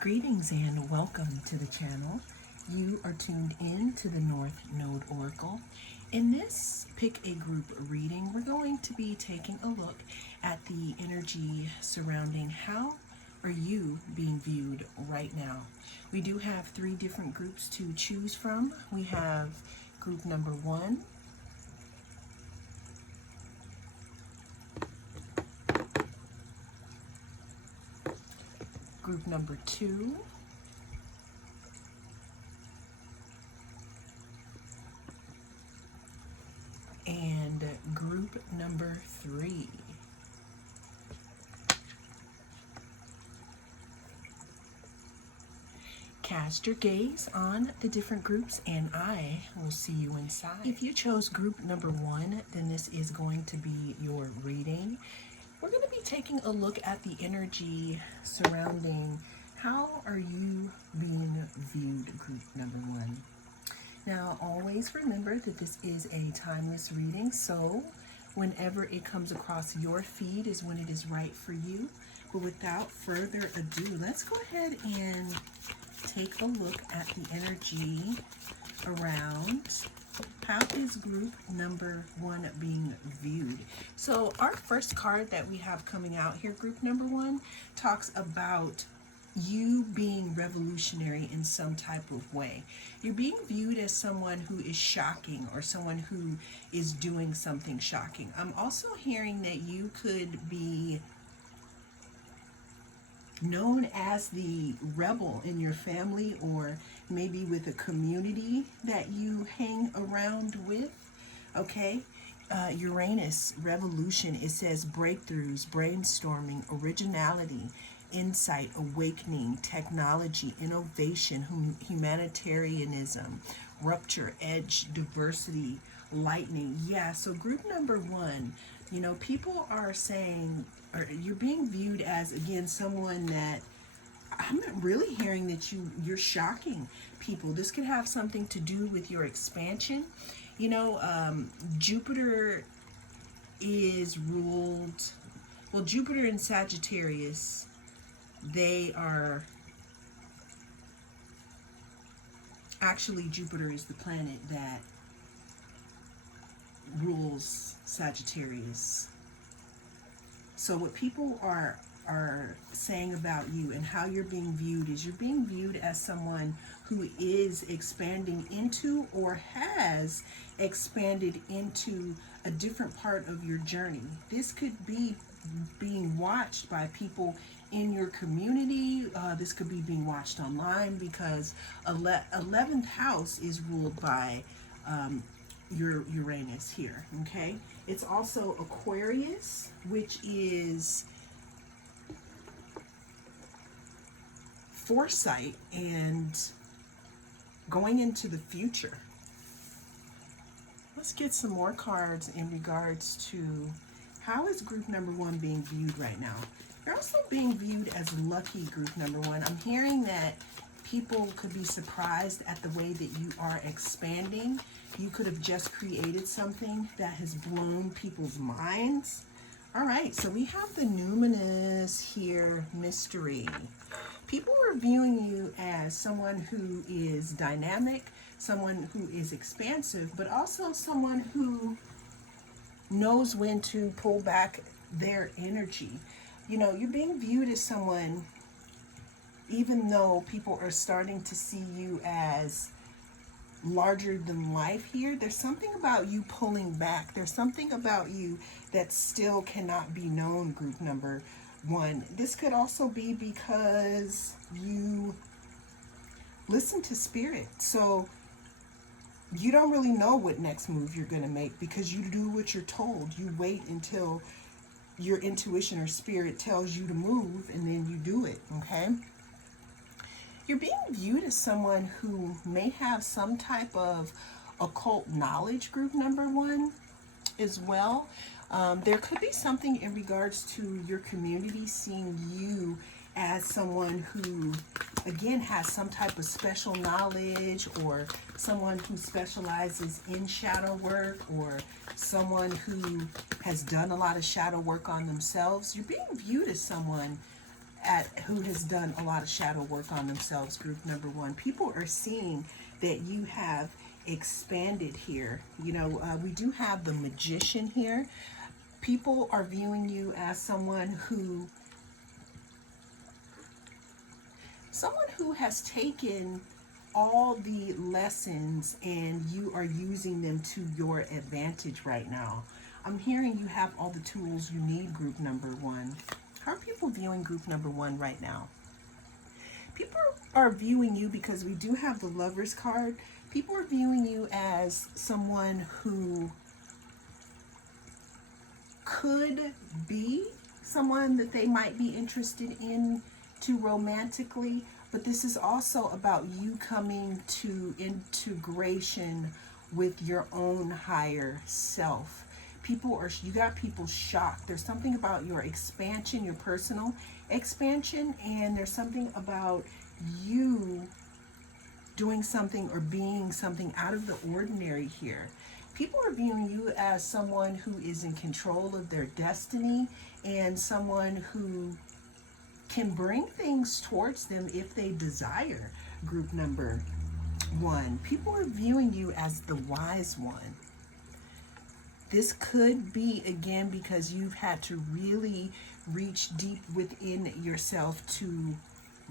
Greetings and welcome to the channel. You are tuned in to the North Node Oracle. In this Pick a Group reading, we're going to be taking a look at the energy surrounding how are you being viewed right now. We do have 3 different groups to choose from. We have group number 1, group number 2, and group number 3. Cast your gaze on the different groups and I will see you inside. If you chose group number 1, then this is going to be your reading. We're going to be taking a look at the energy surrounding how are you being viewed, group number 1. Now, always remember that this is a timeless reading, so whenever it comes across your feed is when it is right for you. But without further ado, let's go ahead and take a look at the energy around how is group number 1 being viewed. So our first card that we have coming out here, group number 1, talks about you being revolutionary in some type of way. You're being viewed as someone who is shocking or someone who is doing something shocking. I'm also hearing that you could be known as the rebel in your family or maybe with a community that you hang around with. Okay, Uranus revolution, it says breakthroughs, brainstorming, originality, insight, awakening, technology, innovation, humanitarianism, rupture, edge, diversity, lightning. Yeah, so group number 1, you know, people are saying, or you're being viewed as, again, someone that I'm really hearing that you're shocking people. This could have something to do with your expansion. You know, Jupiter is ruled, well, Jupiter and Sagittarius, they are, actually Jupiter is the planet that rules Sagittarius. So what people are saying about you and how you're being viewed is you're being viewed as someone who is expanding into or has expanded into a different part of your journey. This could be being watched by people in your community. This could be being watched online because 11th house is ruled by your Uranus here, okay? It's also Aquarius, which is foresight and going into the future. Let's get some more cards in regards to how is group number 1 being viewed right now. You're also being viewed as lucky, group number 1. I'm hearing that people could be surprised at the way that you are expanding. You could have just created something that has blown people's minds. All right, so we have the numinous here, mystery. People are viewing you as someone who is dynamic, someone who is expansive, but also someone who knows when to pull back their energy. You know, you're being viewed as someone, even though people are starting to see you as larger than life here, there's something about you pulling back. There's something about you that still cannot be known, group number 1. This could also be because you listen to spirit. So you don't really know what next move you're going to make because you do what you're told. You wait until your intuition or spirit tells you to move and then you do it, okay? You're being viewed as someone who may have some type of occult knowledge, group number 1, as well. There could be something in regards to your community seeing you as someone who, again, has some type of special knowledge, or someone who specializes in shadow work, or someone who has done a lot of shadow work on themselves. You're being viewed as someone who has done a lot of shadow work on themselves, group number one. People are seeing that you have expanded here. You know, we do have the Magician here. People are viewing you as someone who has taken all the lessons and you are using them to your advantage right now. I'm hearing you have all the tools you need, group number one. How are people viewing group number one right now? People are viewing you, because we do have the Lovers card. People are viewing you as someone who could be someone that they might be interested in to romantically, but this is also about you coming to integration with your own higher self. You got people shocked. There's something about your expansion, your personal expansion, and there's something about you doing something or being something out of the ordinary here. People are viewing you as someone who is in control of their destiny and someone who can bring things towards them if they desire, group number one. People are viewing you as the wise one. This could be, again, because you've had to really reach deep within yourself to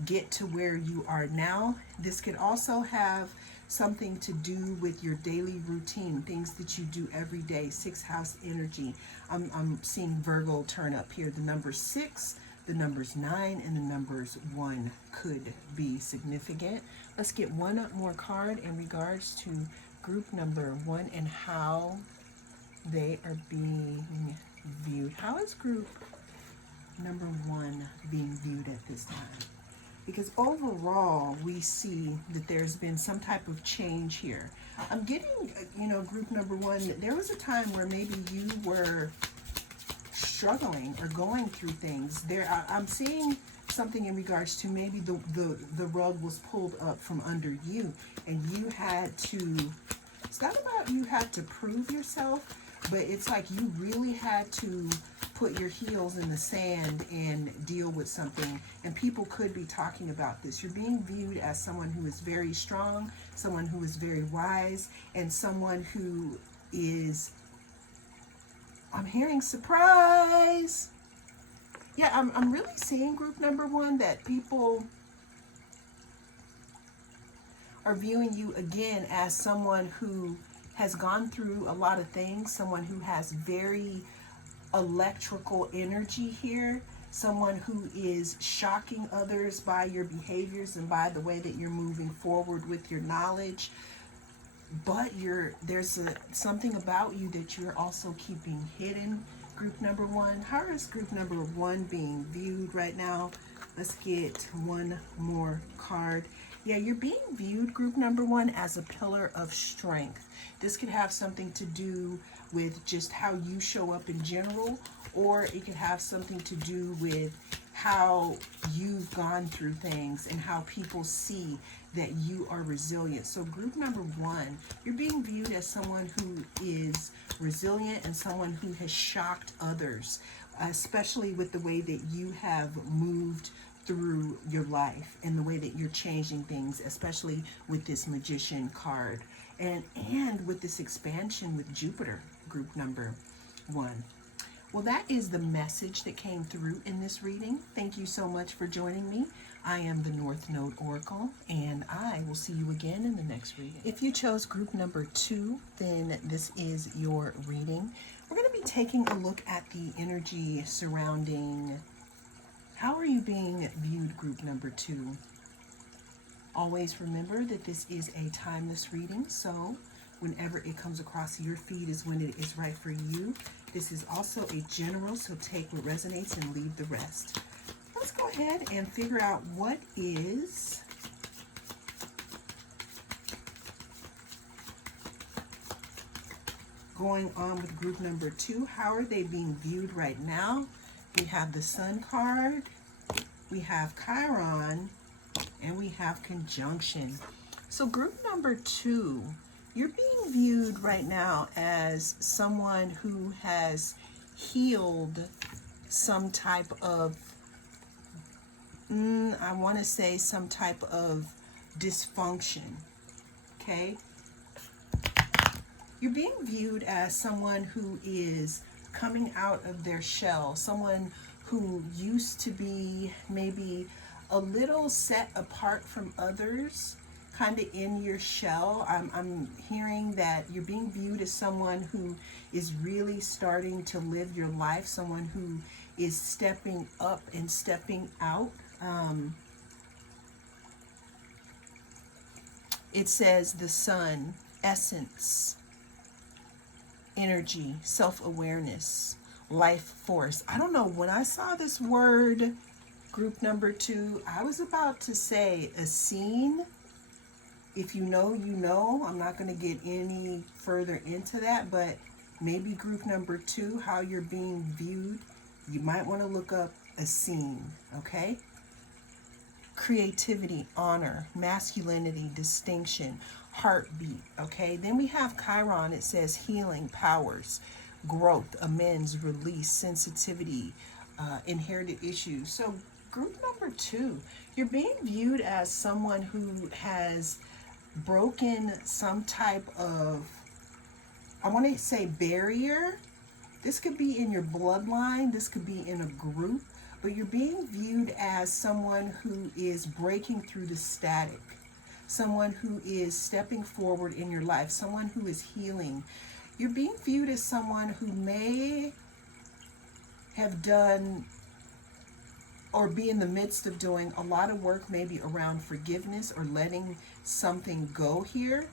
get to where you are now. This could also have something to do with your daily routine, things that you do every day. Sixth house energy. I'm seeing Virgo turn up here. The number 6, the numbers 9, and the numbers 1 could be significant. Let's get one more card in regards to group number 1 and how they are being viewed. How is group number 1 being viewed at this time? Because overall, we see that there's been some type of change here. I'm getting, group number 1, there was a time where maybe you were struggling or going through things. I'm seeing something in regards to maybe the rug was pulled up from under you and you had to, it's not about you had to prove yourself, but it's like you really had to put your heels in the sand and deal with something. And people could be talking about this. You're being viewed as someone who is very strong, someone who is very wise, and someone who is, I'm hearing surprise. Yeah, I'm really seeing, group number 1, that people are viewing you again as someone who has gone through a lot of things, someone who has very electrical energy here, someone who is shocking others by your behaviors and by the way that you're moving forward with your knowledge. But there's something about you that you're also keeping hidden, group number 1. How is group number 1 being viewed right now? Let's get one more card. Yeah, you're being viewed, group number 1, as a pillar of strength. This could have something to do with just how you show up in general, or it could have something to do with how you've gone through things and how people see that you are resilient. So group number 1, you're being viewed as someone who is resilient and someone who has shocked others, especially with the way that you have moved through your life and the way that you're changing things, especially with this Magician card and with this expansion with Jupiter, group number 1. Well, that is the message that came through in this reading. Thank you so much for joining me. I am the North Node Oracle, and I will see you again in the next reading. If you chose group number 2, then this is your reading. We're going to be taking a look at the energy surrounding how are you being viewed, group number 2. Always remember that this is a timeless reading, so whenever it comes across your feed is when it is right for you. This is also a general, so take what resonates and leave the rest. Let's go ahead and figure out what is going on with group number 2. How are they being viewed right now? We have the Sun card, we have Chiron, and we have Conjunction. So group number 2, you're being viewed right now as someone who has healed some type of I want to say some type of dysfunction. Okay? You're being viewed as someone who is coming out of their shell, someone who used to be maybe a little set apart from others, kind of in your shell. I'm hearing that you're being viewed as someone who is really starting to live your life, someone who is stepping up and stepping out. It says the sun, essence, energy, self-awareness, life force. I don't know, when I saw this word, group number 2, I was about to say a scene. If you know, you know. I'm not going to get any further into that, but maybe group number 2, how you're being viewed, you might want to look up a scene, okay? Creativity, honor, masculinity, distinction, heartbeat, okay? Then we have Chiron. It says healing, powers, growth, amends, release, sensitivity, inherited issues. So group number 2, you're being viewed as someone who has broken some type of, I want to say, barrier. This could be in your bloodline, this could be in a group, but you're being viewed as someone who is breaking through the static, someone who is stepping forward in your life, someone who is healing. You're being viewed as someone who may have done or be in the midst of doing a lot of work, maybe around forgiveness or letting something go here,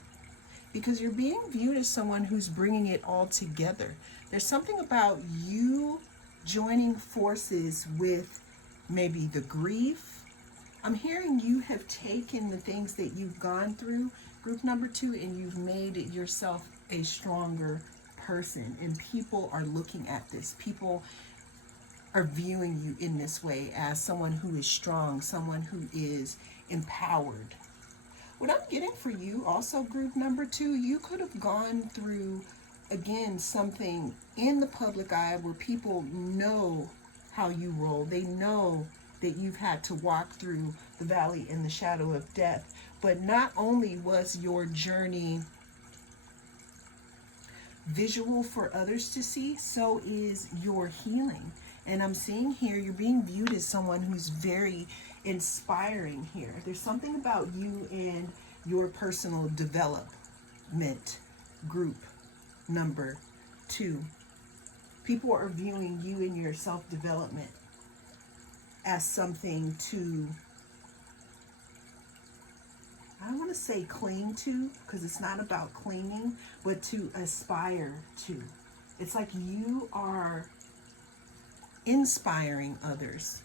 because you're being viewed as someone who's bringing it all together. There's something about you joining forces with maybe the grief. I'm hearing you have taken the things that you've gone through, group number 2, and you've made yourself a stronger person. And people are looking at this. People are viewing you in this way as someone who is strong, someone who is empowered. What I'm getting for you also, group number 2, you could have gone through, again, something in the public eye where people know how you roll. They know that you've had to walk through the valley in the shadow of death. But not only was your journey visual for others to see, so is your healing. And I'm seeing here you're being viewed as someone who's very inspiring here. There's something about you and your personal development, group number 2. People are viewing you and your self-development as something to, I don't want to say cling to, because it's not about clinging, but to aspire to. It's like you are inspiring others.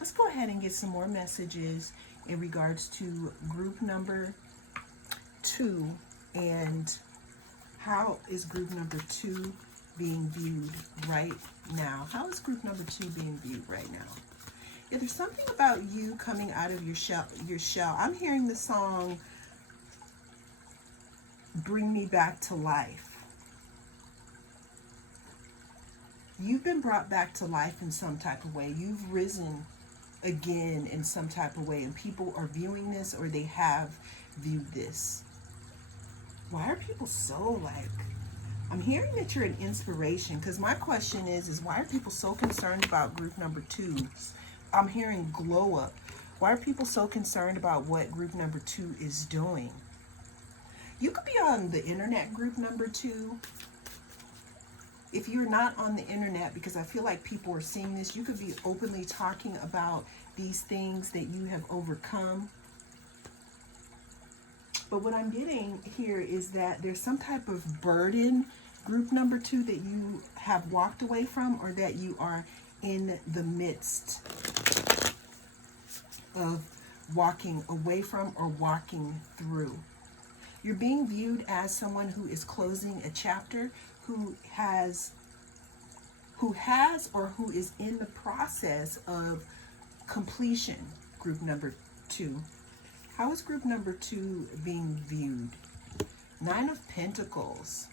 Let's go ahead and get some more messages in regards to group number 2, and how is group number 2 being viewed right now? How is group number 2 being viewed right now? If there's something about you coming out of your shell, I'm hearing the song Bring Me Back to Life. You've been brought back to life in some type of way. You've risen again in some type of way, and people are viewing this, or they have viewed this. Why are people so like, I'm hearing that you're an inspiration, because my question is why are people so concerned about group number 2? I'm hearing glow up. Why are people so concerned about what group number 2 is doing? You could be on the internet, group number 2. If you're not on the internet, because I feel like people are seeing this, you could be openly talking about these things that you have overcome. But what I'm getting here is that there's some type of burden, group number 2, that you have walked away from, or that you are in the midst of walking away from or walking through. You're being viewed as someone who is closing a chapter, who has or who is in the process of completion, group number 2. How is group number 2 being viewed? 9 of Pentacles.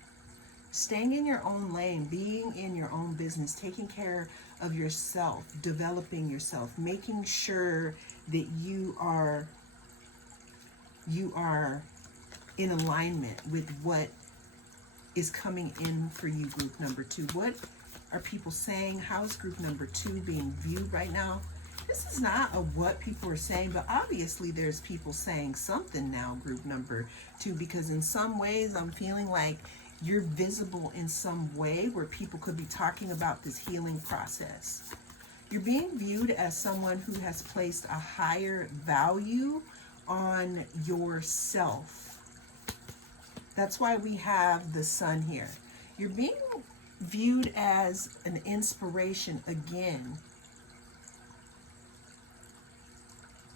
staying in your own lane, being in your own business, taking care of yourself, developing yourself, making sure that you are in alignment with what is coming in for you, group number 2. What are people saying? How is group number 2 being viewed right now? This is not a what people are saying, but obviously there's people saying something now, group number 2, because in some ways I'm feeling like you're visible in some way where people could be talking about this healing process. You're being viewed as someone who has placed a higher value on yourself. That's why we have the sun here. You're being viewed as an inspiration again.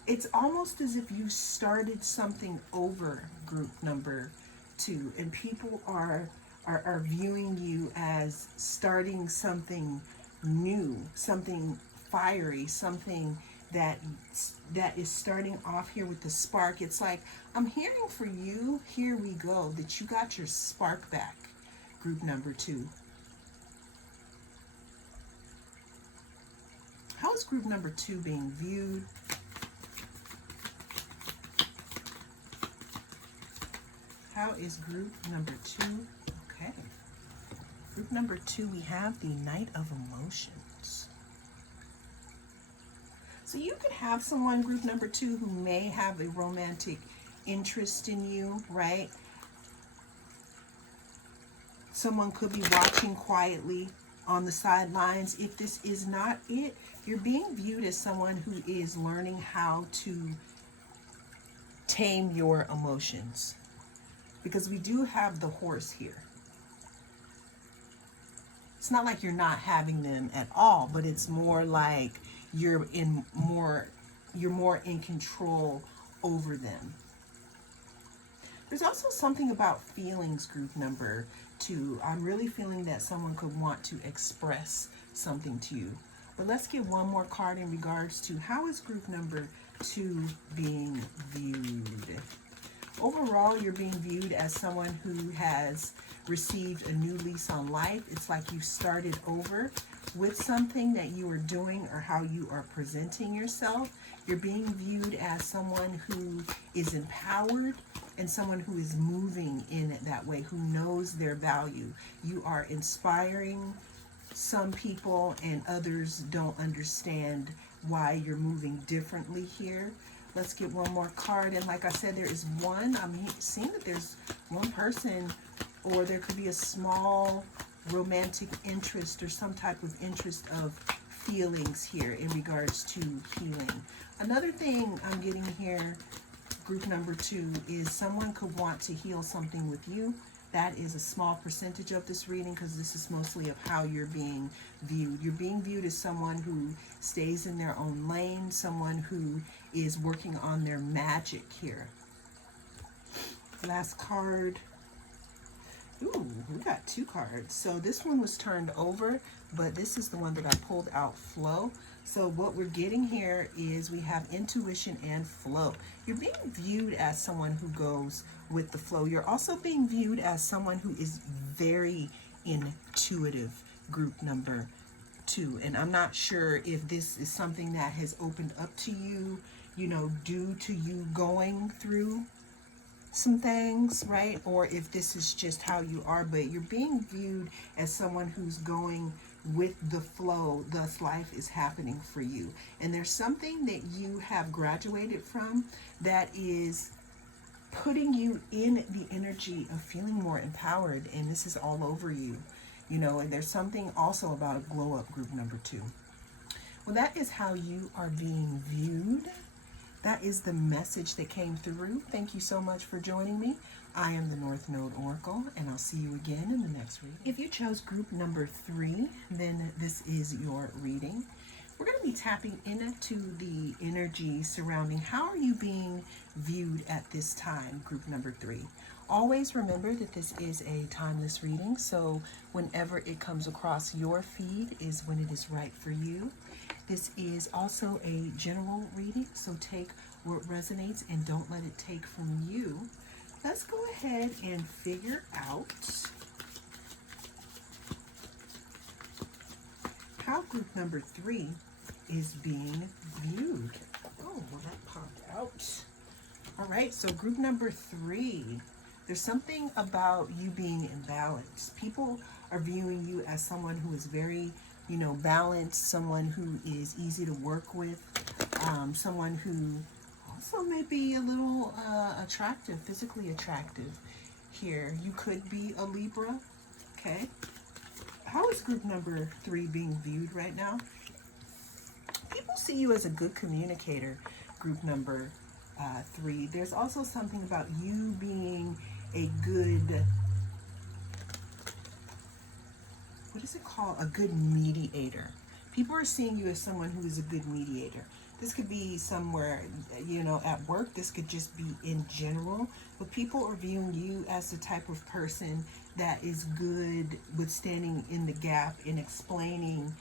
It's almost as if you started something over, group number 2, and people are viewing you as starting something new, something fiery, something that is starting off here with the spark. It's like, I'm hearing for you, here we go, that you got your spark back, group number 2. How is group number 2 being viewed? How is group number 2? Okay. Group number 2, we have the Knight of Emotions. So you could have someone, group number 2, who may have a romantic interest in you, right? Someone could be watching quietly on the sidelines. If this is not it, you're being viewed as someone who is learning how to tame your emotions. Because we do have the Horse here. It's not like you're not having them at all, but it's more like you're more in control over them. There's also something about feelings, group number 2. I'm really feeling that someone could want to express something to you. But let's get one more card in regards to how is group number 2 being viewed. Overall, you're being viewed as someone who has received a new lease on life. It's like you started over with something that you are doing or how you are presenting yourself. You're being viewed as someone who is empowered and someone who is moving in it that way, who knows their value. You are inspiring some people and others don't understand why you're moving differently here. Let's get one more card. And like I said, there is one, I'm seeing that there's one person, or there could be a small romantic interest or some type of interest of feelings here in regards to healing. Another thing I'm getting here, group number 2, is someone could want to heal something with you. That is a small percentage of this reading because this is mostly of how you're being viewed. You're being viewed as someone who stays in their own lane, someone who is working on their magic here. Last card. Ooh, we got 2 cards. So this one was turned over, but this is the one that I pulled out, flow. So what we're getting here is we have intuition and flow. You're being viewed as someone who goes with the flow. You're also being viewed as someone who is very intuitive, group number 2. And I'm not sure if this is something that has opened up to you, you know, due to you going through some things, right? Or if this is just how you are, but you're being viewed as someone who's going with the flow, thus life is happening for you. And there's something that you have graduated from that is putting you in the energy of feeling more empowered, and this is all over you, you know. And there's something also about a glow up, group number 2. Well, that is how you are being viewed. That is the message that came through. Thank you so much for joining me. I am the North Node Oracle, and I'll see you again in the next reading. If you chose group number 3, then this is your reading. We're going to be tapping into the energy surrounding how are you being viewed at this time, group number 3. Always remember that this is a timeless reading, so whenever it comes across your feed is when it is right for you. This is also a general reading, so take what resonates and don't let it take from you. Let's go ahead and figure out how group number 3 is being viewed. Oh, well, that popped out. All right, so group number 3, there's something about you being imbalanced. People are viewing you as someone who is very, balanced, someone who is easy to work with, someone who also may be a little attractive, physically attractive here. You could be a Libra, okay? How is group number 3 being viewed right now? People see you as a good communicator, group number 3. There's also something about you being a good, what is it called? A good mediator. People are seeing you as someone who is a good mediator. This could be somewhere, at work. This could just be in general. But people are viewing you as the type of person that is good with standing in the gap and explaining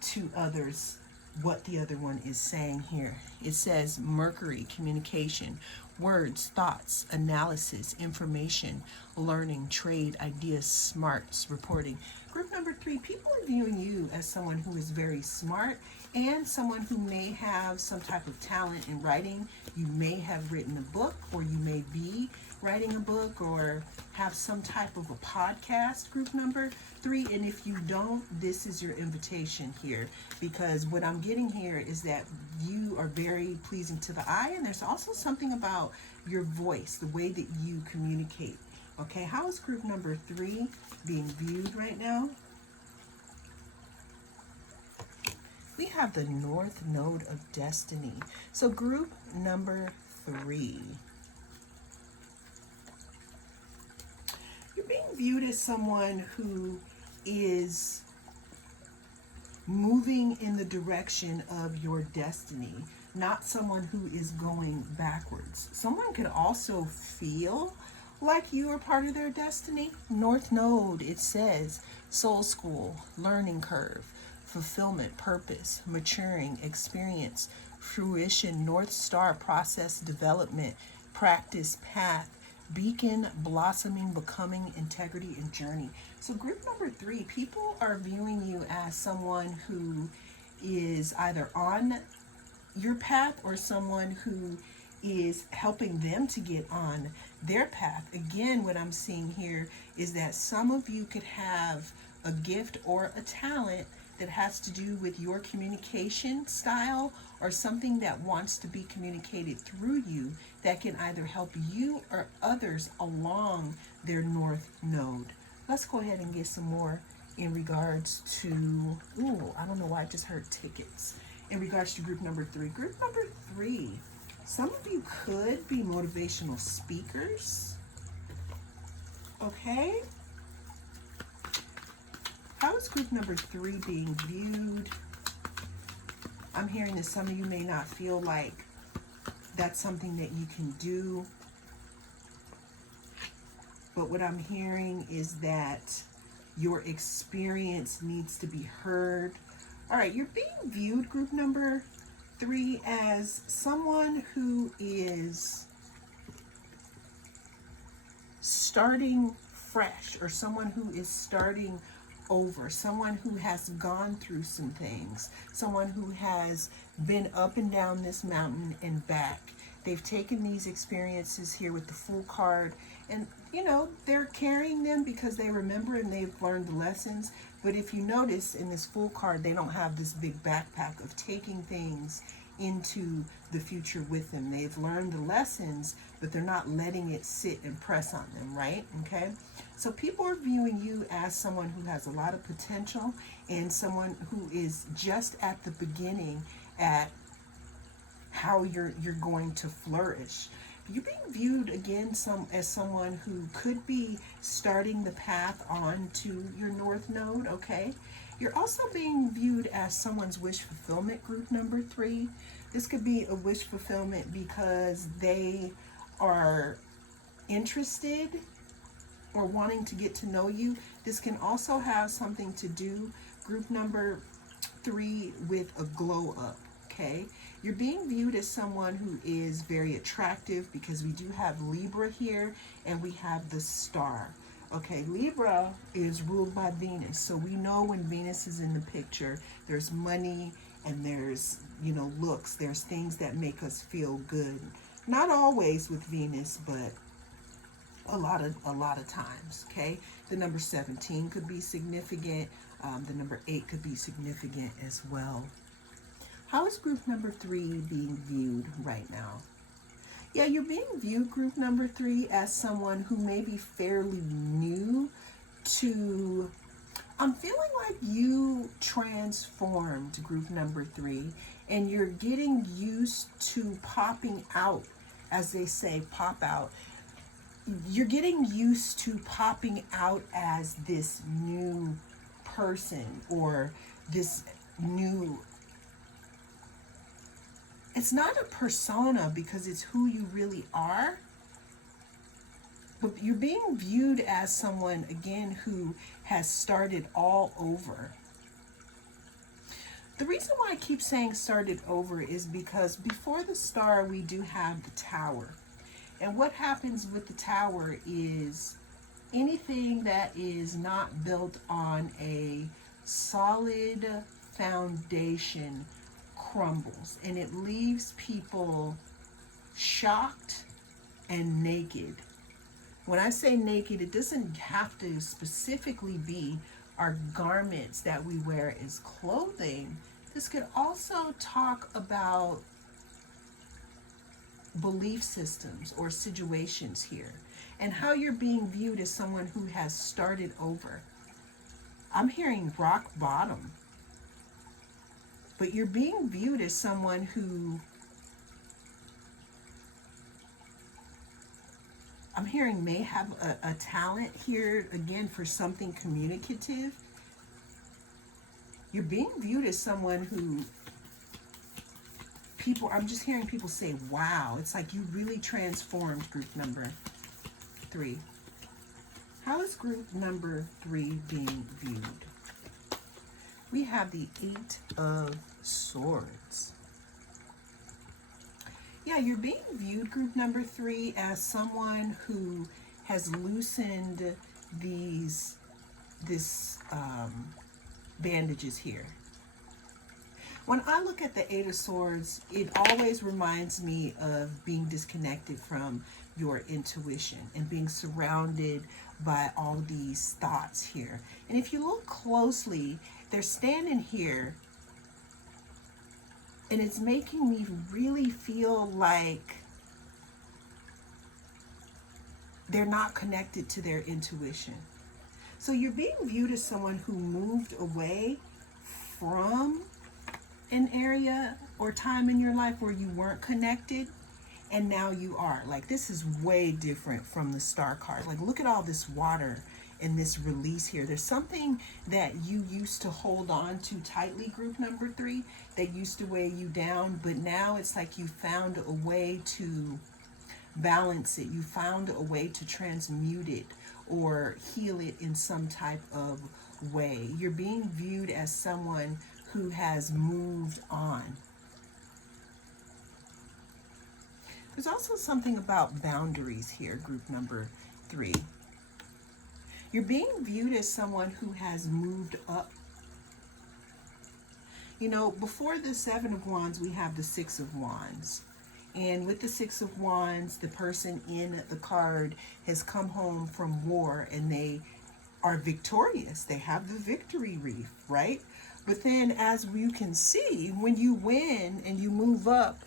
to others what the other one is saying here. It says Mercury, communication, words, thoughts, analysis, information, learning, trade, ideas, smarts, reporting. Group number 3, people are viewing you as someone who is very smart and someone who may have some type of talent in writing. You may have written a book, or you may be writing a book, or have some type of a podcast, group number 3. And if you don't, this is your invitation here, because what I'm getting here is that you are very pleasing to the eye, and there's also something about your voice, the way that you communicate. Okay, how is group number 3 being viewed right now? We have the North Node of Destiny. So group number 3. You're being viewed as someone who is moving in the direction of your destiny, not someone who is going backwards. Someone could also feel like you are part of their destiny. North Node, it says soul school, learning curve, fulfillment, purpose, maturing, experience, fruition, North Star, process, development, practice, path, beacon, blossoming, becoming, integrity, and journey. So group number 3, people are viewing you as someone who is either on your path or someone who is helping them to get on their path. Again, what I'm seeing here is that some of you could have a gift or a talent that has to do with your communication style, or something that wants to be communicated through you that can either help you or others along their North Node. Let's go ahead and get some more in regards to, I don't know why I just heard tickets. In regards to group number 3. Group number 3, some of you could be motivational speakers. Okay? How is group number 3 being viewed? I'm hearing that some of you may not feel like that's something that you can do. But what I'm hearing is that your experience needs to be heard. All right, you're being viewed, group number 3, as someone who is starting fresh, or someone who is starting over, someone who has gone through some things, someone who has been up and down this mountain and back. They've taken these experiences here with the Fool card, and they're carrying them because they remember and they've learned the lessons. But if you notice in this Fool card, they don't have this big backpack of taking things into the future with them. They've learned the lessons, but they're not letting it sit and press on them, right? Okay, so people are viewing you as someone who has a lot of potential, and someone who is just at the beginning at how you're going to flourish. You're being viewed again as someone who could be starting the path on to your North Node. Okay, you're also being viewed as someone's wish fulfillment, group number 3. This could be a wish fulfillment because they are interested or wanting to get to know you. This can also have something to do, group number 3, with a glow up. Okay, you're being viewed as someone who is very attractive because we do have Libra here and we have the star. Okay, Libra is ruled by Venus. So we know when Venus is in the picture, there's money and there's, looks. There's things that make us feel good. Not always with Venus, but a lot of times. Okay, the number 17 could be significant. The number 8 could be significant as well. How is group number 3 being viewed right now? Yeah, you're being viewed, group number 3, as someone who may be fairly new to, I'm feeling like you transformed, group number 3, and you're getting used to popping out, as they say, pop out. You're getting used to popping out as this new person or this new, it's not a persona because it's who you really are, but you're being viewed as someone, again, who has started all over. The reason why I keep saying started over is because before the star, we do have the tower. And what happens with the tower is anything that is not built on a solid foundation crumbles, and it leaves people shocked and naked. When I say naked, it doesn't have to specifically be our garments that we wear as clothing. This could also talk about belief systems or situations here, and how you're being viewed as someone who has started over. I'm hearing rock bottom. But you're being viewed as someone who, I'm hearing, may have a talent here, again, for something communicative. You're being viewed as someone who I'm just hearing people say, wow, it's like you really transformed, group number 3. How is group number 3 being viewed? We have the 8 of Swords. Yeah, you're being viewed, group number 3, as someone who has loosened this bandages here. When I look at the 8 of Swords, it always reminds me of being disconnected from your intuition and being surrounded by all these thoughts here. And if you look closely, they're standing here, and it's making me really feel like they're not connected to their intuition. So you're being viewed as someone who moved away from an area or time in your life where you weren't connected, and now you are. Like, this is way different from the star card. Like, look at all this water and this release here. There's something that you used to hold on to tightly, group number 3, that used to weigh you down, but now it's like you found a way to balance it. You found a way to transmute it or heal it in some type of way. You're being viewed as someone who has moved on. There's also something about boundaries here, group number 3. You're being viewed as someone who has moved up. You know, before the 7 of Wands, we have the 6 of Wands. And with the 6 of Wands, the person in the card has come home from war and they are victorious. They have the victory wreath, right? But then, as you can see, when you win and you move up,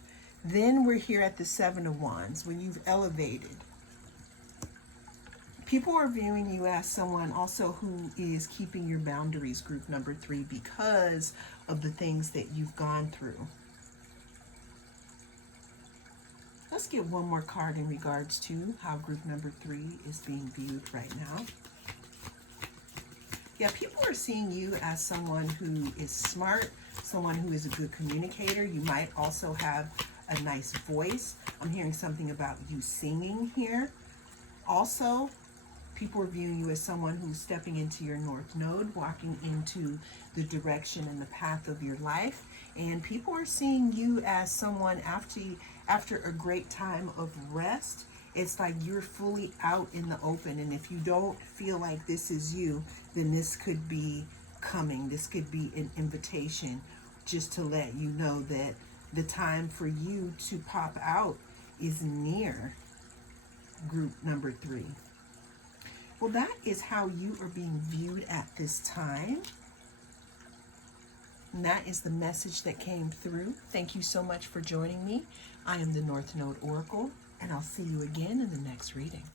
then we're here at the 7 of Wands, when you've elevated. People are viewing you as someone also who is keeping your boundaries, group number 3, because of the things that you've gone through. Let's get one more card in regards to how group number 3 is being viewed right now. Yeah, people are seeing you as someone who is smart, someone who is a good communicator. You might also have a nice voice. I'm hearing something about you singing here. Also, people are viewing you as someone who's stepping into your North Node, walking into the direction and the path of your life. And people are seeing you as someone after a great time of rest. It's like you're fully out in the open. And if you don't feel like this is you, then this could be coming. This could be an invitation just to let you know that the time for you to pop out is near, group number 3. Well, that is how you are being viewed at this time. And that is the message that came through. Thank you so much for joining me. I am the North Node Oracle, and I'll see you again in the next reading.